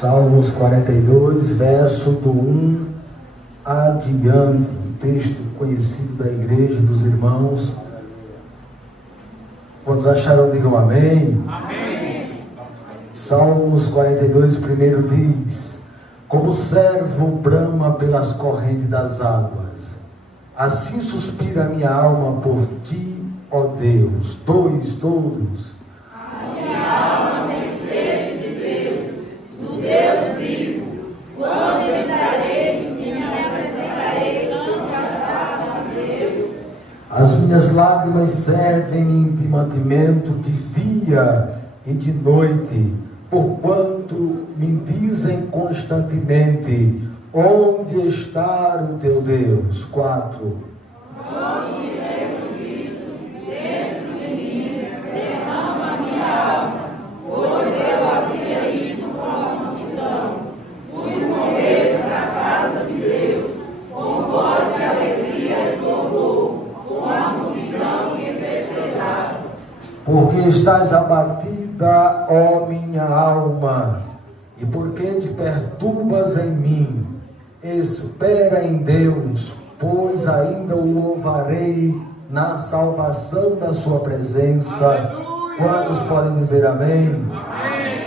Salmos 42, verso do 1 adiante, um texto conhecido da igreja, dos irmãos. Quantos acharam, digam amém. Amém. Salmos 42, primeiro diz: como o servo brama pelas correntes das águas, assim suspira a minha alma por ti, ó Deus. Todos. A minha alma tem sede de Deus, do Deus vivo. Quando entrarei e me apresentarei ante a face de Deus. As minhas lágrimas servem de mantimento de dia e de noite, porquanto me dizem constantemente: onde está o teu Deus? 4. Quando me lembro disso, dentro de mim derrama a minha alma, pois eu havia ido com a multidão, fui com eles à casa de Deus, com voz de alegria e louvor, com a multidão que festejava. Porque estás abatida, ó minha alma, e porque te perturbas em mim? Espera em Deus, pois ainda o louvarei na salvação da sua presença. Aleluia! Quantos podem dizer amém? Amém.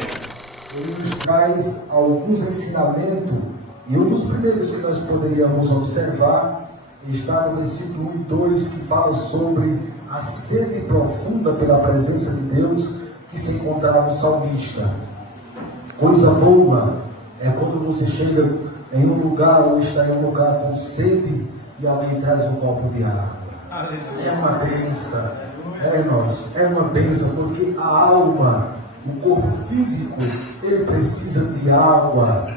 Ele nos traz alguns ensinamentos, e um dos primeiros que nós poderíamos observar está no versículo 1 e 2, que fala sobre a sede profunda pela presença de Deus que se encontrava o salmista. Coisa boa é quando você chega em um lugar ou está em um lugar com sede e alguém traz um copo de água. É uma bênção, irmãos, é uma bênção, porque a alma, o corpo físico, ele precisa de água,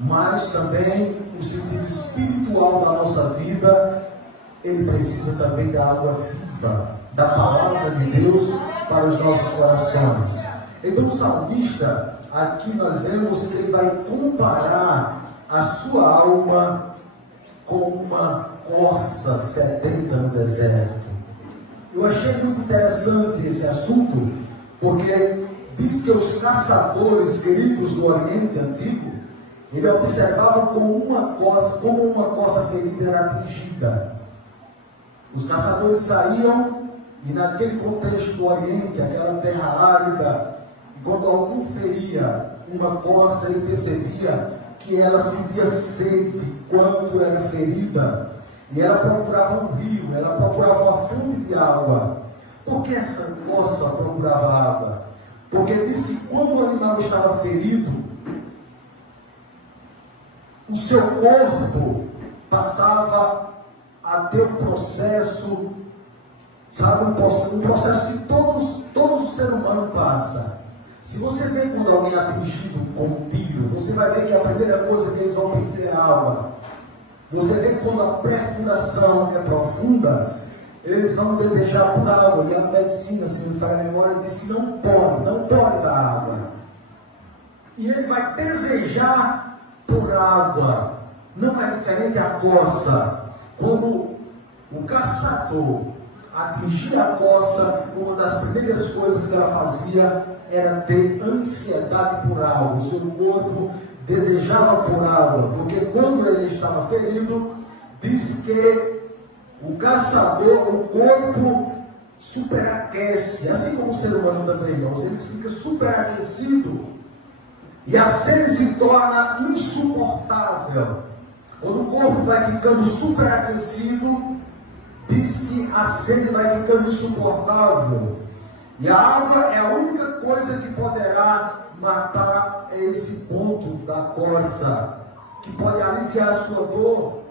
mas também o sentido espiritual da nossa vida, ele precisa também da água viva, da palavra de Deus para os nossos corações. Então o salmista, aqui nós vemos que ele vai comparar a sua alma com uma corça sedenta no deserto. Eu achei muito interessante esse assunto, porque diz que os caçadores queridos do Oriente Antigo, ele observava como uma corça ferida era atingida. Os caçadores saíam, e naquele contexto do Oriente, aquela terra árida, quando algum feria uma corça, ele percebia que ela sentia sede quando era ferida, e ela procurava um rio, ela procurava uma fonte de água. Por que essa corça procurava água? Porque diz que quando o animal estava ferido, o seu corpo passava a ter um processo, sabe, um processo que todos os seres humanos passam. Se você vê quando alguém é atingido com um tiro, você vai ver que a primeira coisa que eles vão pedir é água. Você vê quando a perfuração é profunda, eles vão desejar por água. E a medicina, se me falha a memória, diz que não pode dar água. E ele vai desejar por água. Não é diferente a corça. Quando o caçador atingia a corça, uma das primeiras coisas que ela fazia era ter ansiedade por água. O seu corpo desejava por água, porque quando ele estava ferido, diz que o caçador, o corpo superaquece, assim como o ser humano também, irmãos, ele fica superaquecido, e a sede se torna insuportável. Quando o corpo vai ficando superaquecido, diz que a sede vai ficando insuportável. E a água é a única coisa que poderá matar esse ponto da corça, que pode aliviar a sua dor.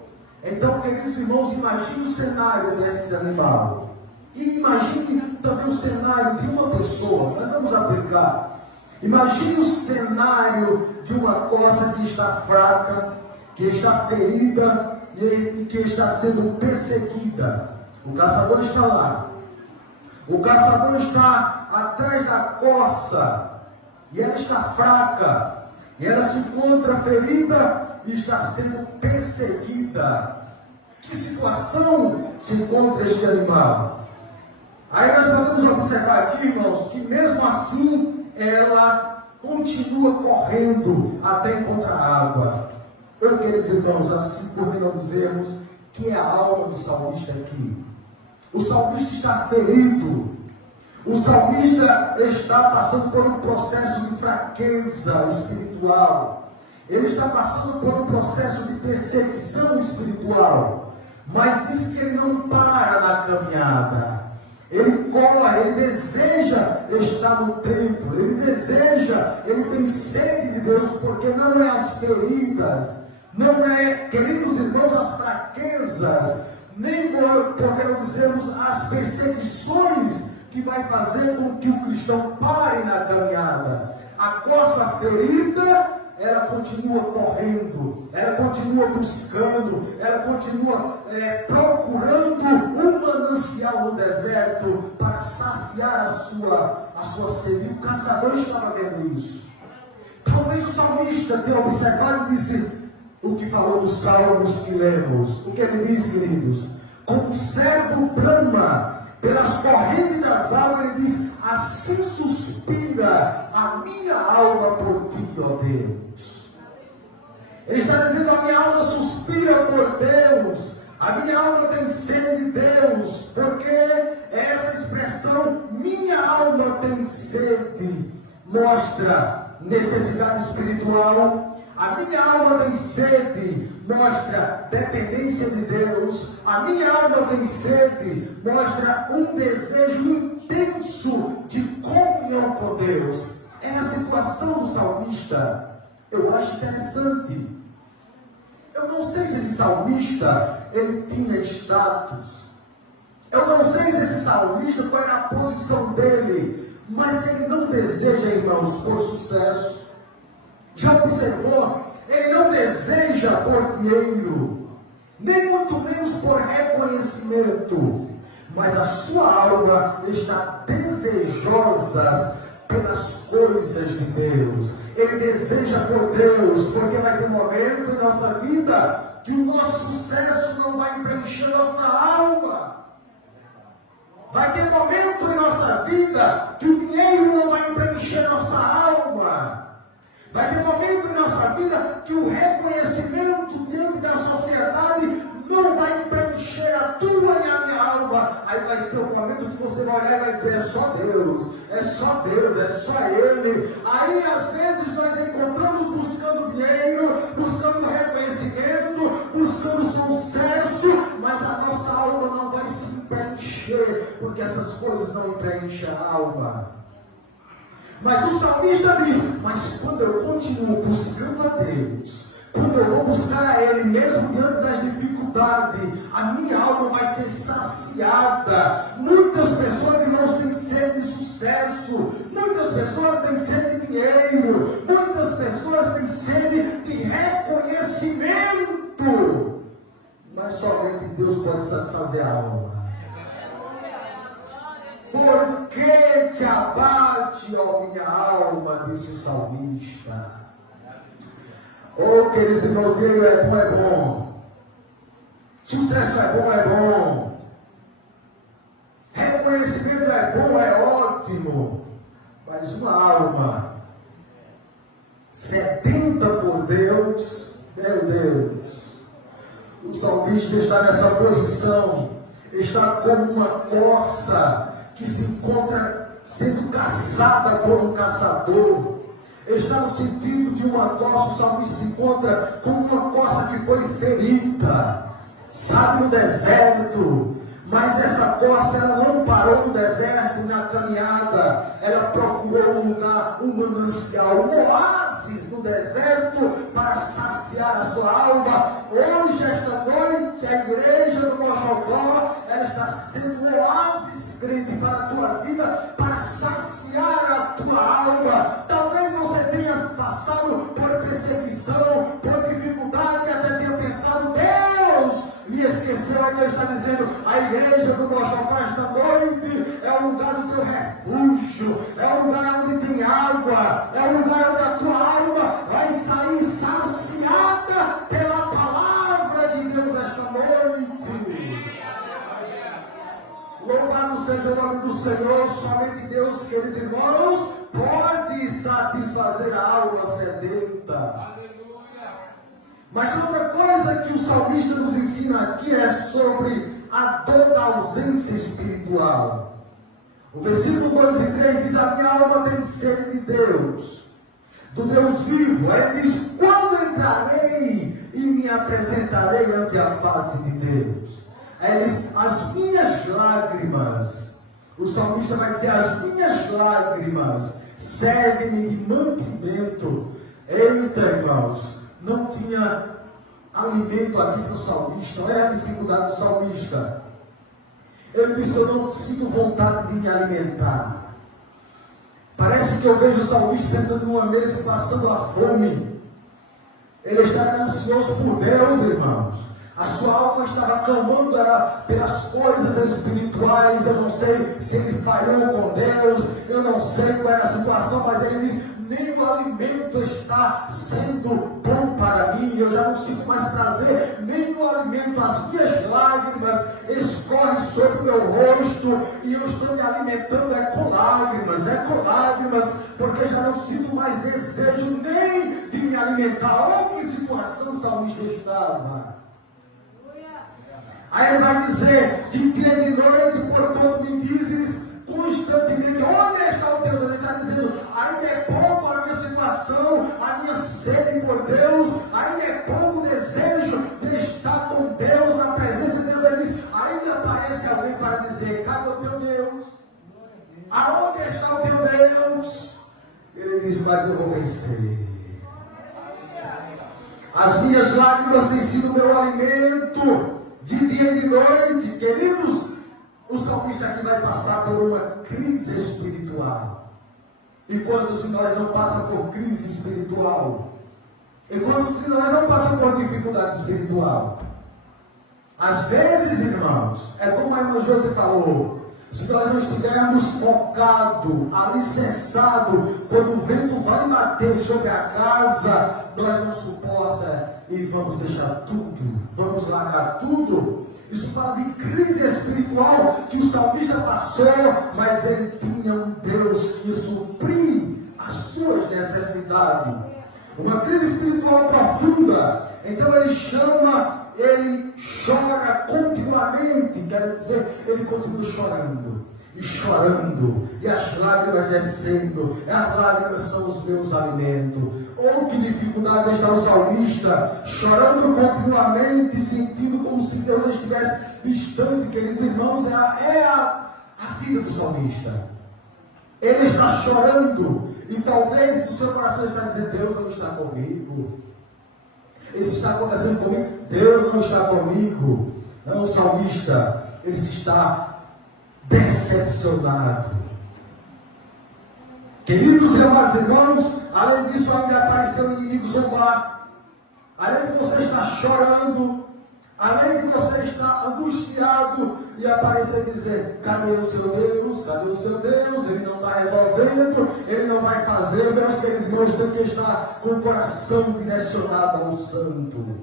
Então, queridos irmãos, imagine o cenário desse animal. E imagine também o cenário de uma pessoa. Nós vamos aplicar. Imagine o cenário de uma corça que está fraca, que está ferida e que está sendo perseguida. O caçador está lá. O caçador está atrás da corça, e ela está fraca, e ela se encontra ferida e está sendo perseguida. Que situação se encontra este animal? Aí nós podemos observar aqui, irmãos, que mesmo assim ela continua correndo até encontrar água. Eu, queridos irmãos, assim por que não dizemos que é a alma do salmista aqui? O salmista está ferido. O salmista está passando por um processo de fraqueza espiritual. Ele está passando por um processo de perseguição espiritual. Mas diz que ele não para na caminhada. Ele corre, ele deseja estar no templo. Ele deseja, ele tem sede de Deus, porque não é as feridas, não é, queridos irmãos, as fraquezas, nem porque não dizemos as perseguições que vai fazer com que o cristão pare na caminhada. A coça ferida, ela continua correndo, ela continua buscando, ela continua procurando um manancial no deserto para saciar a sua sede. O caçador estava vendo isso. Talvez o salmista tenha observado e disse o que falou dos salmos que lemos. O que ele diz, queridos? Como o servo brama pelas correntes das águas, ele diz: assim suspira a minha alma por ti, ó Deus. Ele está dizendo: a minha alma suspira por Deus, a minha alma tem sede de Deus, porque essa expressão, minha alma tem sede, mostra necessidade espiritual. A minha alma tem sede, mostra dependência de Deus. A minha alma tem sede, mostra um desejo intenso de comunhão com Deus. É a situação do salmista. Eu acho interessante. Eu não sei se esse salmista, ele tinha status. Eu não sei se esse salmista, qual era a posição dele. Mas ele não deseja, irmãos, por sucesso. Já observou? Ele não deseja por dinheiro, nem muito menos por reconhecimento, mas a sua alma está desejosa pelas coisas de Deus. Ele deseja por Deus, porque vai ter momento em nossa vida que o nosso sucesso não vai preencher nossa alma. Vai ter momento em nossa vida que o dinheiro não vai preencher nossa alma. Vai ter momento em nossa vida que o reconhecimento diante da sociedade não vai preencher a tua e a minha alma. Aí vai ser o momento que você vai olhar e vai dizer: é só Deus, é só Deus, é só Ele. Aí às vezes nós encontramos buscando dinheiro, buscando reconhecimento, buscando sucesso, mas a nossa alma não vai se preencher, porque essas coisas não preenchem a alma. Mas o salmista diz: mas quando eu continuo buscando a Deus, quando eu vou buscar a Ele, mesmo diante das dificuldades, a minha alma vai ser saciada. Muitas pessoas, irmãos, têm sede de sucesso, muitas pessoas têm sede de dinheiro, muitas pessoas têm sede de reconhecimento, mas somente Deus pode satisfazer a alma. Por que te abate, ó minha alma, disse o salmista. Oh, queridos irmãos, dinheiro é bom, é bom. Sucesso é bom, é bom. Reconhecimento é bom, é ótimo. Mas uma alma sedenta por Deus, meu Deus. O salmista está nessa posição, está como uma corça que se encontra sendo caçada por um caçador. Está no sentido de uma coça. O salmista se encontra como uma coça que foi ferida, sabe, no deserto. Mas essa coça, ela não parou no deserto, na caminhada. Ela procurou um lugar, um manancial, um oásis no deserto para saciar a sua alma. Hoje, esta noite, a igreja do Mojogó, ela está sendo um oásis, crente, para a tua vida, para saciar a tua alma. Talvez você tenha passado por perseguição, por dificuldade, até tenha pensado: Deus me esqueceu. Aí Deus está dizendo: a igreja do Mojogó esta noite é o lugar do teu refúgio, é o lugar onde tem água, é o lugar onde a tua alma vai sair saciada pela palavra de Deus esta noite. Louvado seja o nome do Senhor. Somente Deus, queridos irmãos, pode satisfazer fazer a alma sedenta. Mas outra coisa que o salmista nos ensina aqui é sobre a dor da ausência espiritual. O versículo 2 e 3 diz: a minha alma tem sede de Deus, do Deus vivo. Aí ele diz: quando entrarei e me apresentarei ante a face de Deus? Aí ele diz: as minhas lágrimas, o salmista vai dizer, as minhas lágrimas servem-me de mantimento. Eita, irmãos, não tinha alimento aqui para o salmista. Olha a dificuldade do salmista. Ele disse: eu não sinto vontade de me alimentar. Parece que eu vejo o salmista sentando numa mesa e passando a fome. Ele estava ansioso por Deus, irmãos. A sua alma estava clamando pelas coisas espirituais. Eu não sei se ele falhou com Deus, eu não sei qual era a situação, mas ele diz: nem o alimento está sendo bom para mim, eu já não sinto mais prazer nem no alimento. As minhas lágrimas escorrem sobre o meu rosto e eu estou me alimentando com lágrimas, porque já não sinto mais desejo nem de me alimentar. Olha que situação o salmista estava. Aí ele vai dizer: de dia e de noite, porquanto me dizes constantemente, onde está o teu Deus? Ele está dizendo: ainda é pouco a minha situação, a minha sede por Deus, ainda é pouco o desejo de estar com Deus, na presença de Deus. Ele diz: ainda aparece alguém para dizer: cadê o teu Deus? Aonde está o teu Deus? Ele diz: mas eu vou vencer. As minhas lágrimas têm sido meu alimento de dia e de noite. Queridos, o salmista aqui vai passar por uma crise espiritual. E quantos de nós não passam por crise espiritual? E quantos de nós não passam por dificuldade espiritual? Às vezes, irmãos, é como a irmã José falou: se nós não estivermos focados, alicerçados, quando o vento vai bater sobre a casa, nós não suporta e vamos deixar tudo, vamos largar tudo. Isso fala de crise espiritual que o salmista passou, mas ele tinha um Deus que supria as suas necessidades. Uma crise espiritual profunda. Então ele chora continuamente, quer dizer, ele continua chorando, e as lágrimas descendo, as lágrimas são os meus alimentos. Oh, que dificuldade está o salmista, chorando continuamente, sentindo como se Deus não estivesse distante. Queridos irmãos, é a vida do salmista. Ele está chorando, e talvez no seu coração está dizendo: Deus não está comigo. Isso está acontecendo comigo, Deus não está comigo. Não, o salmista, ele está decepcionado. Queridos irmãos, além disso ainda apareceu o inimigo zombar. Além de você estar chorando, além de você estar angustiado, e aparecer e dizer: cadê o seu Deus? Cadê o seu Deus? Ele não está resolvendo, ele não vai fazer. Meus queridos irmãos, tem que estar com o coração direcionado ao Santo,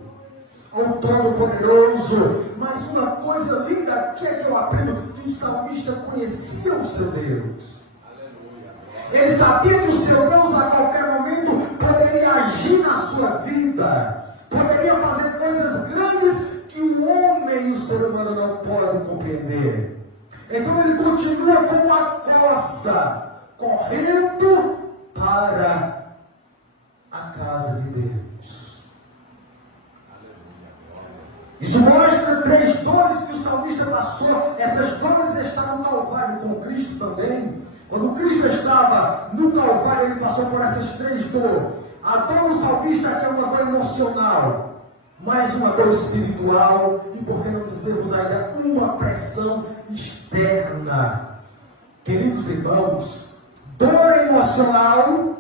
ao Todo-Poderoso. Mas uma coisa linda aqui é que eu aprendo: que o salmista conhecia o seu Deus. Ele sabia que o seu Deus a qualquer momento poderia agir na sua vida, poderia fazer coisas grandes que o homem e o ser humano não podem compreender. Então ele continua como a corça, correndo para a casa de Deus. Isso mostra 3 dores que o salmista passou. Essas dores estão no Calvário com Cristo também. Quando Cristo estava no Calvário, ele passou por essas 3 dores. A dor do salmista aqui é uma dor emocional, mais uma dor espiritual, e por que não dizermos ainda uma pressão externa. Queridos irmãos, dor emocional,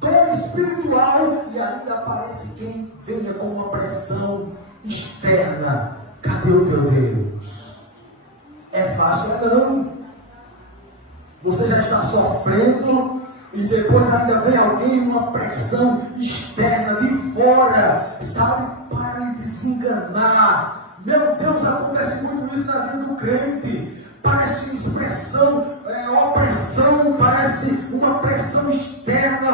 dor espiritual, e ainda aparece quem venha com uma pressão externa. Cadê o teu Deus? É fácil? Não. Você já está sofrendo, e depois ainda vem alguém, uma pressão externa de fora, sabe, para lhe desenganar. Meu Deus, acontece muito isso na vida do crente. Parece expressão, opressão, parece uma pressão externa,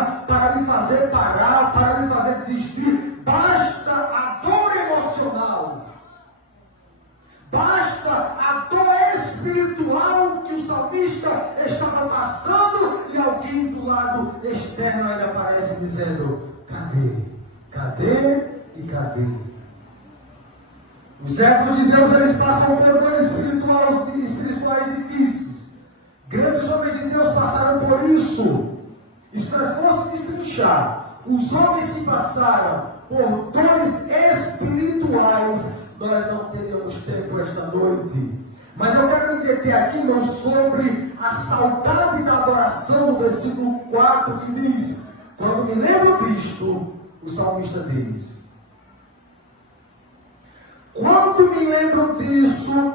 lado externo ainda aparece dizendo: cadê? Cadê e cadê? Os servos de Deus, eles passam por dores espirituais difíceis. Grandes homens de Deus passaram por isso. E se nós fôssemos destrinchar os homens que passaram por dores espirituais, nós não teríamos tempo esta noite. Mas eu quero me deter aqui não sobre a saudade da adoração do versículo 4, que diz: quando me lembro disto, o salmista diz: quando me lembro disso,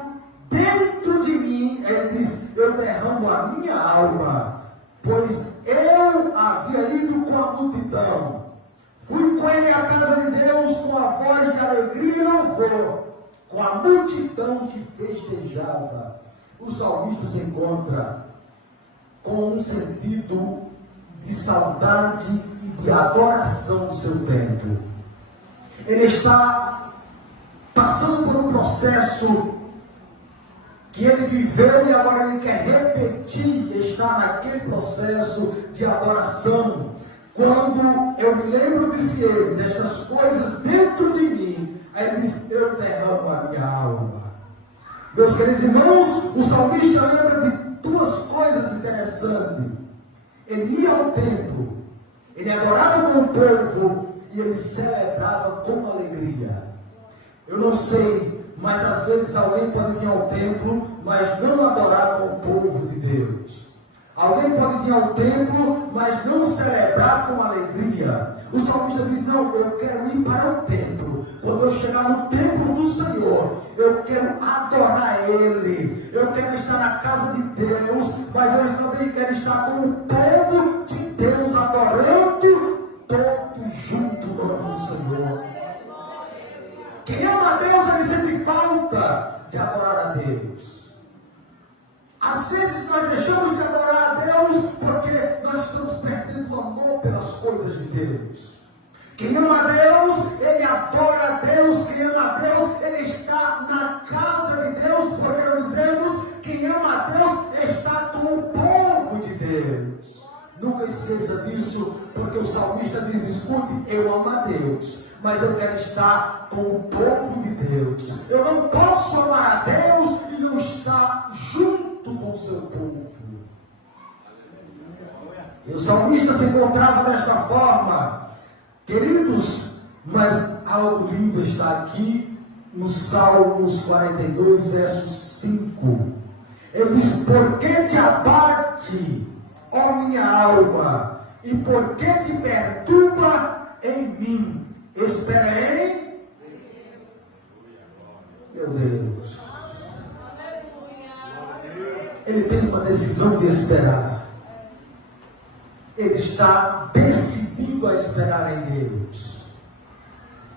dentro de mim, ele diz, eu derramo a minha alma, pois eu havia ido com a multidão. Fui com ele à casa de Deus com a voz de alegria e louvor, com a multidão que festejava. O salmista se encontra com um sentido de saudade e de adoração do seu tempo. Ele está passando por um processo que ele viveu e agora ele quer repetir e está naquele processo de adoração. Quando eu me lembro, disse ele, destas coisas dentro de mim, aí ele diz: eu derramo a minha alma. Meus queridos irmãos, o salmista lembra de duas coisas interessantes. Ele ia ao templo, ele adorava com o povo e ele celebrava com alegria. Eu não sei, mas às vezes alguém pode vir ao templo, mas não adorar com o povo de Deus. Alguém pode vir ao templo, mas não celebrar com alegria. O salmista diz: não, eu quero ir para o templo. Quando eu chegar no templo do Senhor, eu quero adorar Ele. Eu quero estar na casa de Deus, mas eu também quero estar com o povo de Deus, adorando todos juntos o nome do Senhor. Quem ama a Deus, ele sente falta de adorar a Deus. Às vezes nós deixamos de adorar a Deus porque nós estamos perdendo o amor pelas coisas de Deus. Quem ama a Deus, ele adora a Deus. Quem ama a Deus, ele está na casa de Deus, porque nós dizemos: quem ama a Deus está com o povo de Deus. Nunca esqueça disso, porque o salmista diz: escute, eu amo a Deus, mas eu quero estar com o povo de Deus. Eu não posso amar a Deus e não estar junto com o seu povo. E o salmista se encontrava desta forma, queridos, mas algo lindo está aqui no Salmos 42, verso 5. Ele diz: por que te abate, ó minha alma, e por que te perturba em mim? Esperei, meu Deus. Ele tem uma decisão de esperar. Ele está decidido a esperar em Deus.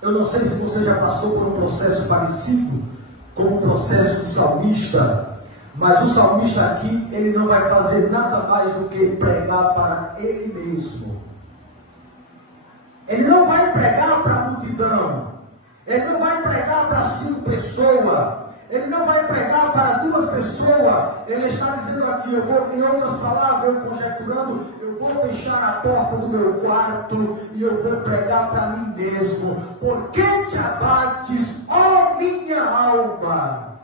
Eu não sei se você já passou por um processo parecido com o processo do salmista, mas o salmista aqui, ele não vai fazer nada mais do que pregar para ele mesmo. Ele não vai pregar para a multidão. Ele não vai pregar para 5 pessoas. Ele não vai pregar para 2 pessoas. Ele está dizendo aqui, eu vou, em outras palavras, eu conjecturando, eu vou fechar a porta do meu quarto e eu vou pregar para mim mesmo. Por que te abates, ó minha alma?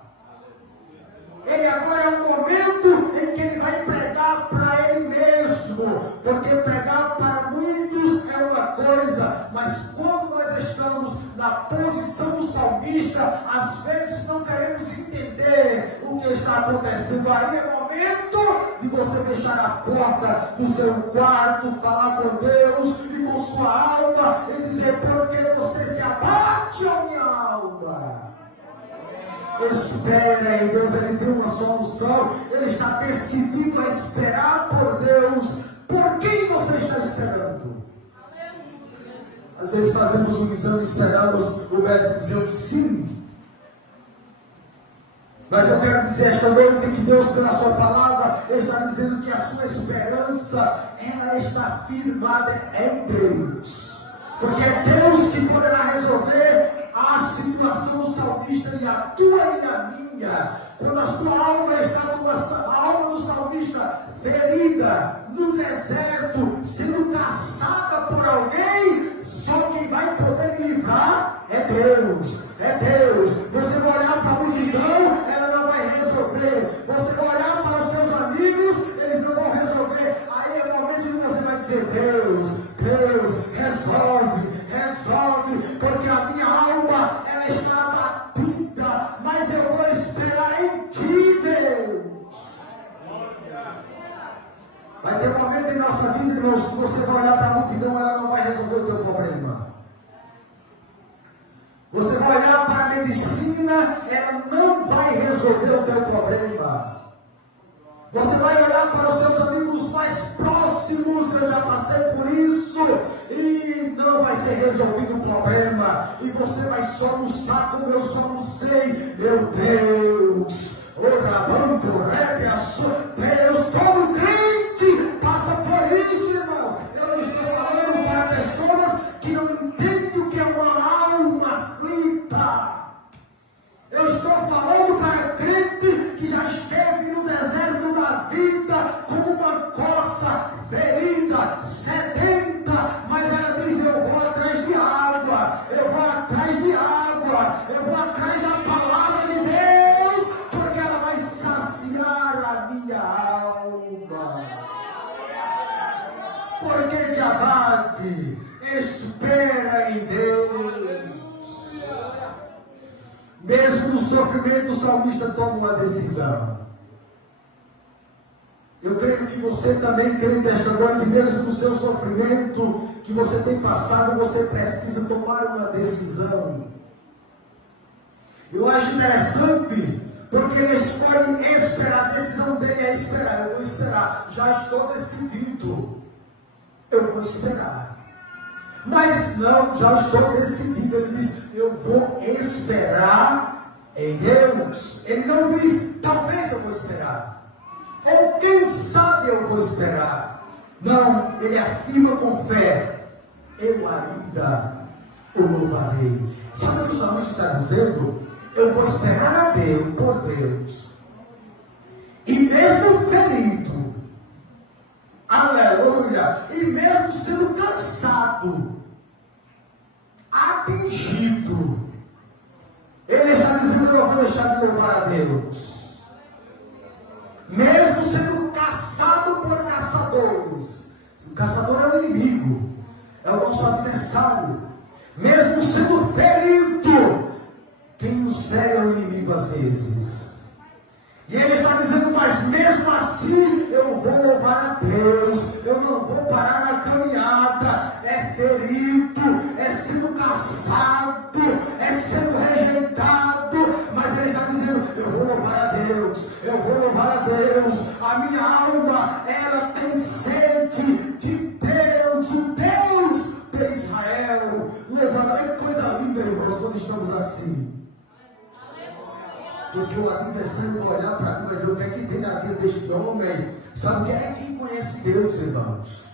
Ele agora é um momento em que ele vai pregar para ele mesmo, porque pregar para muitos é uma coisa, mas quando nós estamos na posição do salmista, às vezes não queremos entender o que está acontecendo. Aí é momento de você fechar a porta do seu quarto, falar com Deus e com sua alma e dizer: por que você se abate, ó minha alma? Espera em Deus, ele tem uma solução, ele está decidido a esperar por Deus. Por quem você está esperando? Às vezes fazemos um exame, esperamos o médico dizer sim. Mas eu quero dizer esta noite que Deus, pela sua palavra, está dizendo que a sua esperança, ela está firmada em Deus. Porque é Deus que poderá resolver a situação do salmista, e a tua e a minha. Quando a sua alma está, a alma do salmista ferida no deserto, Deus, resolve, porque a minha alma, ela está abatida, mas eu vou esperar em ti, Deus. Vai ter um momento em nossa vida, irmãos, que você vai olhar para a multidão, ela não vai resolver o teu problema. Você vai olhar para a medicina, ela não vai resolver o teu problema. Você vai olhar para os seus amigos mais próximos, eu já passei por isso, e não vai ser resolvido o problema. E você vai soluçar como eu solucei. Meu Deus, Deus, todo crente passa por isso, irmão. Eu não estou falando para pessoas que não entendem o que é uma alma aflita. Eu estou falando para crente que já esteve no deserto da vida como uma coça ferida, sedenta, mas ela diz: eu vou atrás de água, eu vou atrás da palavra de Deus, porque ela vai saciar a minha alma. Por que te abate? Espera em Deus. Mesmo no sofrimento, o salmista toma uma decisão. Eu creio que você também crê nesta noite, mesmo no seu sofrimento que você tem passado, você precisa tomar uma decisão. Eu acho interessante, porque ele escolhe esperar, a decisão dele é esperar. Eu vou esperar, já estou decidido, eu vou esperar. Mas não, já estou decidido. Ele diz: eu vou esperar em Deus. Ele não diz: talvez eu vou esperar, ou quem sabe eu vou esperar. Não, ele afirma com fé: eu ainda o louvarei. Sabe o que o salmista está dizendo? Eu vou esperar a Deus, por Deus, e mesmo ferido, aleluia, e mesmo sendo cansado, atingido, ele está dizendo: eu vou deixar de louvar a Deus. Mesmo sendo caçado por caçadores, o caçador é o inimigo, é o nosso adversário. Mesmo sendo ferido, quem nos fere é o inimigo às vezes. E ele está dizendo: mas mesmo assim eu vou louvar a Deus, eu não vou parar na caminhada. É ferido, é sendo caçado, é sendo rejeitado, mas ele está dizendo: eu vou louvar a Deus, eu vou louvar a Deus. A minha alma, ela tem sede de Deus, o Deus de Israel. Louvar é coisa linda, irmãos, quando estamos assim. Porque o adversário vai olhar para mim, mas eu quero que tem na vida deste homem. Sabe quem é? Quem conhece Deus, irmãos.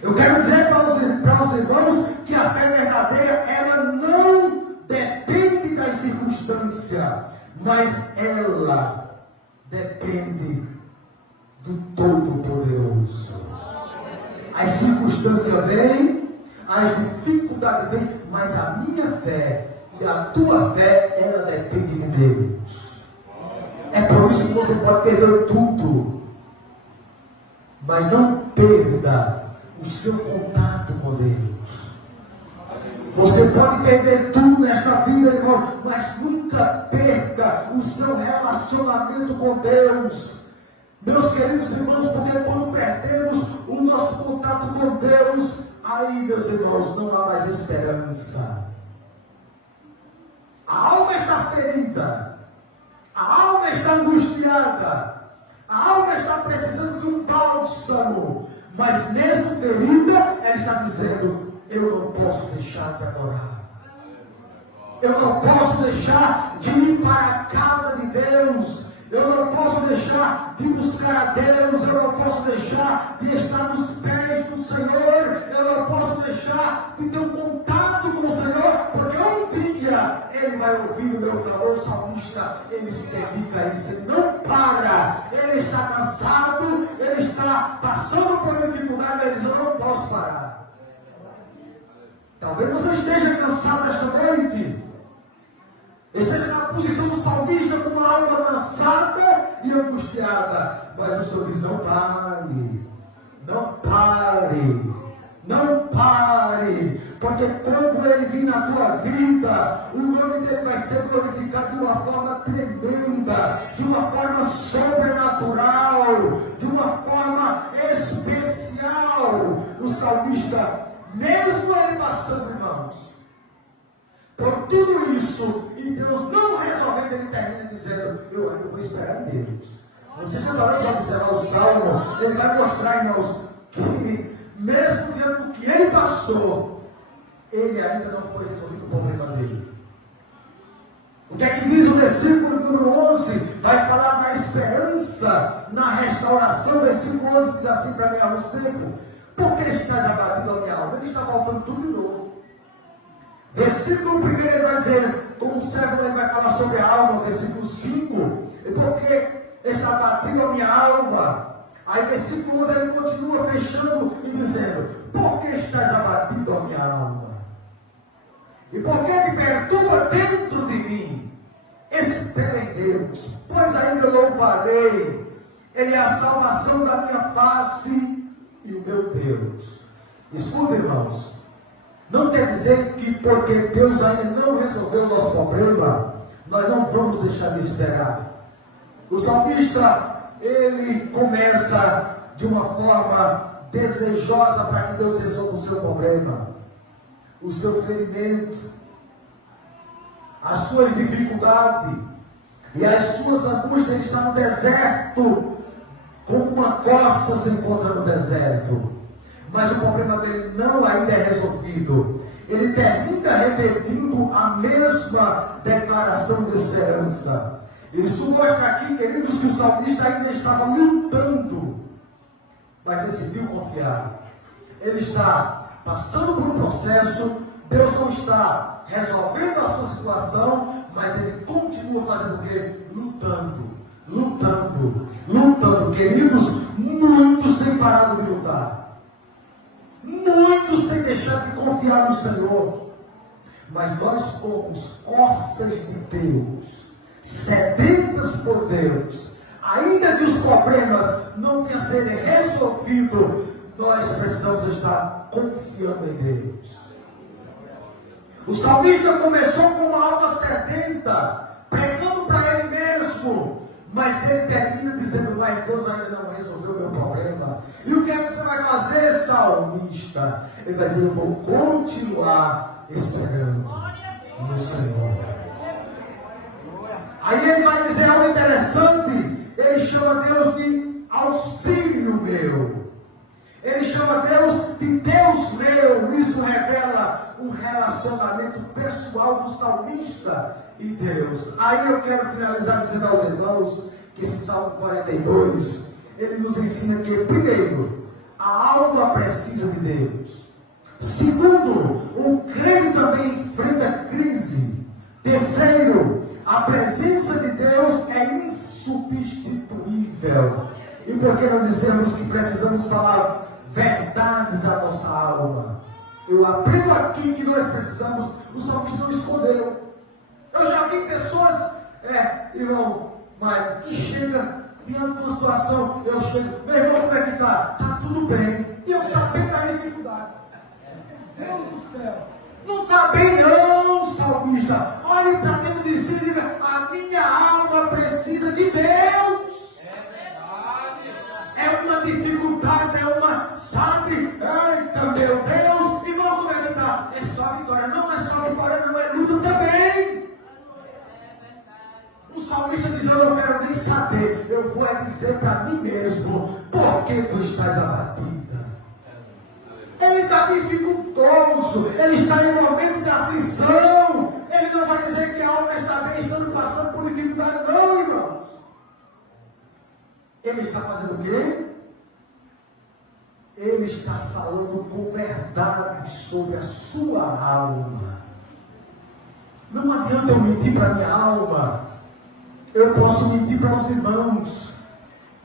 Eu quero dizer para os irmãos que a fé verdadeira, ela não depende das circunstâncias, mas ela depende do Todo-Poderoso. As circunstâncias vêm, as dificuldades vêm, mas a minha fé e a tua fé, ela depende de Deus. É por isso que você pode perder tudo, mas não perda o seu contato com Deus. Você pode perder tudo nesta vida, irmão, mas nunca perca o seu relacionamento com Deus. Meus queridos irmãos, porque quando perdemos o nosso contato com Deus, aí, meus irmãos, não há mais esperança. A alma está ferida, a alma está angustiada, a alma está precisando de um bálsamo, mas mesmo ferida, ela está dizendo: eu não posso deixar de adorar, eu não posso deixar de ir para a casa de Deus, eu não posso deixar de buscar a Deus, eu não posso deixar de estar nos pés do Senhor, eu não posso deixar de ter um contato com o Senhor, porque um dia Ele vai ouvir o meu clamor. O salmista, ele se dedica a isso, ele não para, ele está cansado, ele está passando por dificuldade, mas ele diz: eu não posso parar. Talvez você esteja cansado esta noite, esteja na posição do salmista, com uma alma cansada e angustiada, mas o Senhor diz: não pare, não pare. Não pare, porque quando ele vir na tua vida, o nome dele vai ser glorificado de uma forma tremenda, de uma forma sobrenatural, de uma forma especial. O salmista, mesmo ele passando, irmãos, por tudo isso, e Deus não resolvendo, ele termina dizendo: eu ainda vou esperar em Deus. Você já parou para observar o salmo? Ele vai mostrar, irmãos, que mesmo diante do que ele passou, ele ainda não foi resolvido o problema dele. O que é que diz o versículo número 11? Vai falar da esperança, na restauração. O versículo 11 diz assim, para ganharmos tempo: por que estás abatido, a minha alma? Ele está voltando tudo de novo. Versículo 1 ele vai dizer, como o servo ele vai falar sobre a alma. Versículo 5, porque está abatido a minha alma. Aí versículo 11 ele continua fechando e dizendo: por que estás abatido a minha alma? E por que te perturba dentro de mim? Espera em Deus, pois ainda louvarei. Ele é a salvação da minha face e o meu Deus. Escuta, irmãos, não quer dizer que porque Deus ainda não resolveu o nosso problema, nós não vamos deixar de esperar. O salmista, ele começa de uma forma desejosa para que Deus resolva o seu problema, o seu ferimento, as suas dificuldades e as suas angústias. Ele está no deserto, como uma coça se encontra no deserto, mas o problema dele não ainda é resolvido. Ele termina repetindo a mesma declaração de esperança. Isso mostra aqui, queridos, que o salmista ainda estava lutando, mas decidiu confiar. Ele está passando por um processo, Deus não está resolvendo a sua situação, mas ele continua fazendo o quê? Lutando. Queridos, muitos têm parado de lutar. Muitos têm deixado de confiar no Senhor. Mas nós somos corças de Deus, sedentas por Deus. Ainda que os problemas não venham a serem resolvidos, nós precisamos estar confiando em Deus. O salmista começou com uma alma sedenta, pregando para ele mesmo, mas ele termina dizendo: mas Deus ainda não resolveu o meu problema. E o que é que você vai fazer, salmista? Ele vai dizer: eu vou continuar esperando no Senhor. Aí ele vai dizer algo interessante. Ele chama Deus de auxílio meu. Ele chama Deus de Deus meu. Isso revela um relacionamento pessoal do salmista e Deus. Aí eu quero finalizar dizendo aos irmãos que esse Salmo 42, ele nos ensina que, primeiro, a alma precisa de Deus. Segundo, o crente também enfrenta crise. Terceiro, a presença de Deus é insubstituível. E por que não dizemos que precisamos falar verdades à nossa alma? Eu aprendo aqui que nós precisamos. O salmista não escondeu. Eu já vi pessoas, irmão, mas que chega diante de uma situação, eu chego: meu irmão, como é que está? Está tudo bem. E eu sabendo da dificuldade. Deus do céu, não está bem não, salmista. Olhe para dentro de si e diga: a minha alma precisa de Deus. É uma dificuldade, é uma, sabe? Eita, meu Deus. E não, como é que está? É só vitória. Não é só vitória, não, é luta também. O salmista diz: eu não quero nem saber. Eu vou dizer para mim mesmo: por que tu estás abatida? Ele está dificultoso, ele está em um momento de aflição. Ele não vai dizer que a alma está bem, estando passando por dificuldade, não, irmãos. Ele está fazendo o quê? Ele está falando com verdade sobre a sua alma. Não adianta eu mentir para a minha alma. Eu posso mentir para os irmãos,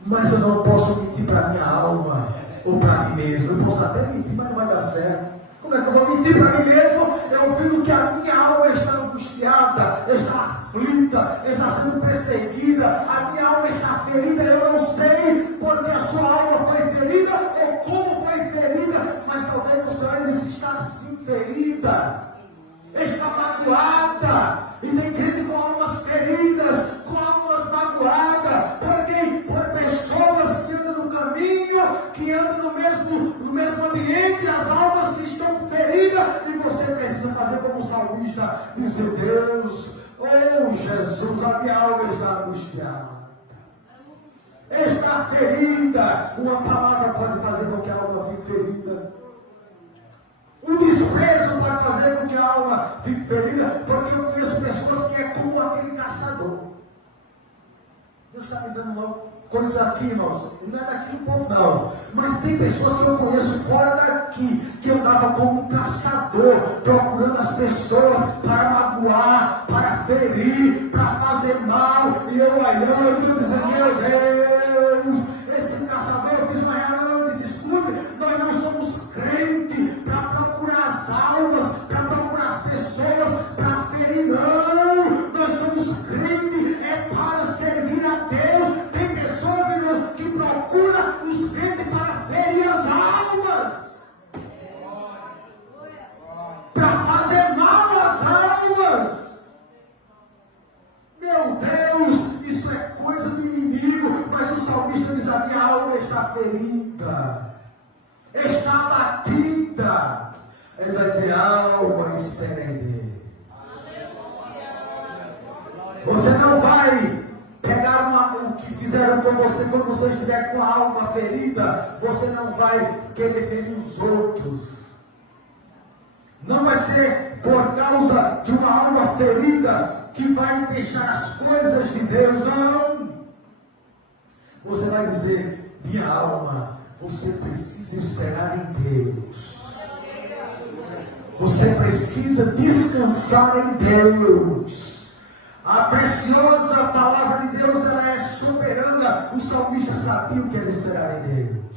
mas eu não posso mentir para a minha alma ou para mim mesmo. Eu posso até mentir, mas não vai dar certo. Como é que eu vou mentir para mim mesmo? Eu ouvindo que a minha alma está angustiada, está aflita, está sendo perseguida, a minha alma está ferida. Eu não sei porque a sua alma foi ferida ou como foi ferida, mesmo ambiente, as almas que estão feridas, e você precisa fazer como o salmista, dizer: Deus, oh Jesus, a minha alma está angustiada, está ferida. Uma palavra pode fazer com que a alma fique ferida. O desprezo pode fazer com que a alma fique ferida, porque eu conheço pessoas que é como aquele caçador. Deus está me dando uma coisa aqui, irmãos, não é daqui do povo não, mas tem pessoas que eu conheço fora daqui, que eu dava como um caçador, procurando as pessoas para magoar, para ferir, para fazer mal, e eu olhando e dizendo: meu Deus, esse caçador diz: mas escute, nós não somos crentes para procurar as almas, para procurar as pessoas, para ferir, não, nós somos crentes, é para servir a Deus. Tem pessoas, irmão, que procuram os crentes para ferir as almas, para fazer mal às almas. Meu Deus, isso é coisa do inimigo. Mas o salmista diz: a minha alma está ferida, está abatida. Ele vai dizer: alma, espera em Deus. Você não vai pegar o que fizeram com você quando você estiver com a alma ferida. Você não vai querer ferir os outros. Não vai ser por causa de uma alma ferida que vai deixar as coisas de Deus, não. Você vai dizer: minha alma, você precisa esperar em Deus. Você precisa descansar em Deus. A preciosa palavra de Deus, ela é soberana. O salmista sabia o que era esperar em Deus.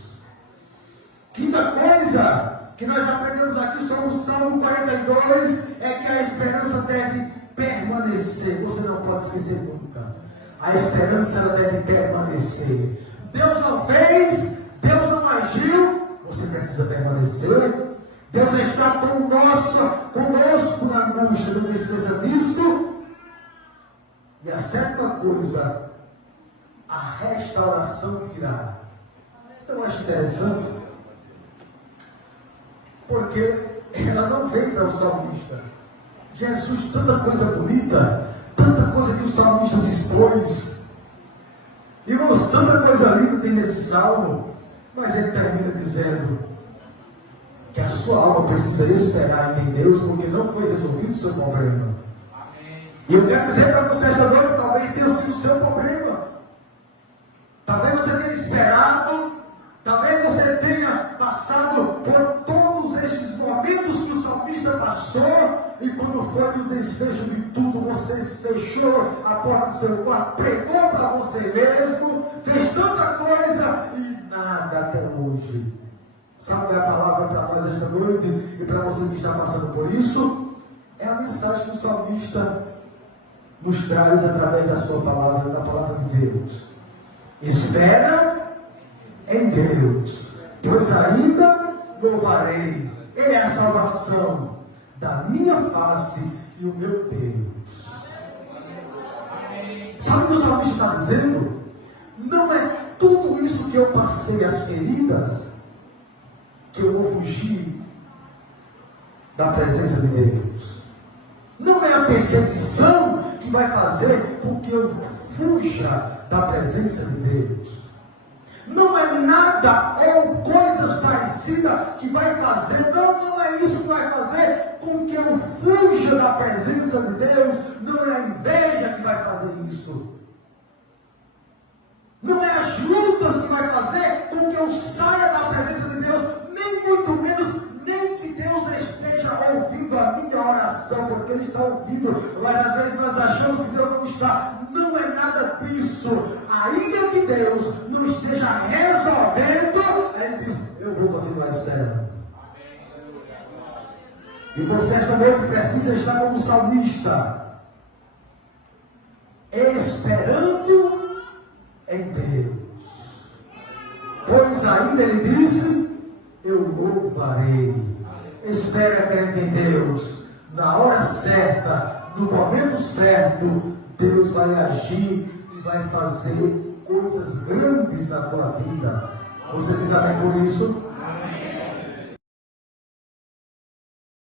Quinta coisa que nós aprendemos aqui sobre o Salmo 42 é que a esperança deve permanecer. Você não pode esquecer nunca. A esperança, ela deve permanecer. Deus não fez, Deus não agiu, você precisa permanecer. Deus está conosco na angústia, não esqueça disso. E a certa coisa, a restauração virá. Eu acho interessante, porque ela não veio para o salmista. Jesus, tanta coisa bonita, tanta coisa que o salmista se expôs. Irmãos, tanta coisa linda tem nesse salmo, mas ele termina dizendo que a sua alma precisa esperar em Deus, porque não foi resolvido o seu problema. E eu quero dizer para vocês esta noite, talvez tenha sido o seu problema. Talvez você tenha esperado, talvez você tenha passado por todos estes momentos que o salmista passou, e quando foi no desfecho de tudo, você fechou a porta do seu quarto, pregou para você mesmo, fez tanta coisa e nada até hoje. Sabe a palavra para nós esta noite, e para você que está passando por isso? É a mensagem que o salmista nos traz através da sua palavra, da palavra de Deus. Espera em Deus, pois ainda louvarei. Ele é a salvação da minha face e o meu Deus. Sabe o que o salmista está dizendo? Não é tudo isso que eu passei, as feridas, que eu vou fugir da presença de Deus. Não é a perseguição que vai fazer com que eu fuja da presença de Deus. Não é nada ou coisas parecidas que vai fazer, não é isso que vai fazer com que eu fuja da presença de Deus. Não é a inveja que vai fazer isso. Não é as lutas que vai fazer com que eu saia da presença de Deus, nem muito menos, nem que Deus esteja ouvindo a minha oração, porque Ele está ouvindo, mas às vezes nós achamos que Deus não está. Não é nada disso. Ainda que Deus não esteja resolvendo, Ele diz: eu vou continuar esperando. E você esta noite precisa estar como salmista, esperando em Deus. Pois ainda Ele disse: eu louvarei. Espera, crente em Deus. Na hora certa, no momento certo, Deus vai agir e vai fazer coisas grandes na tua vida. Você diz amém por isso?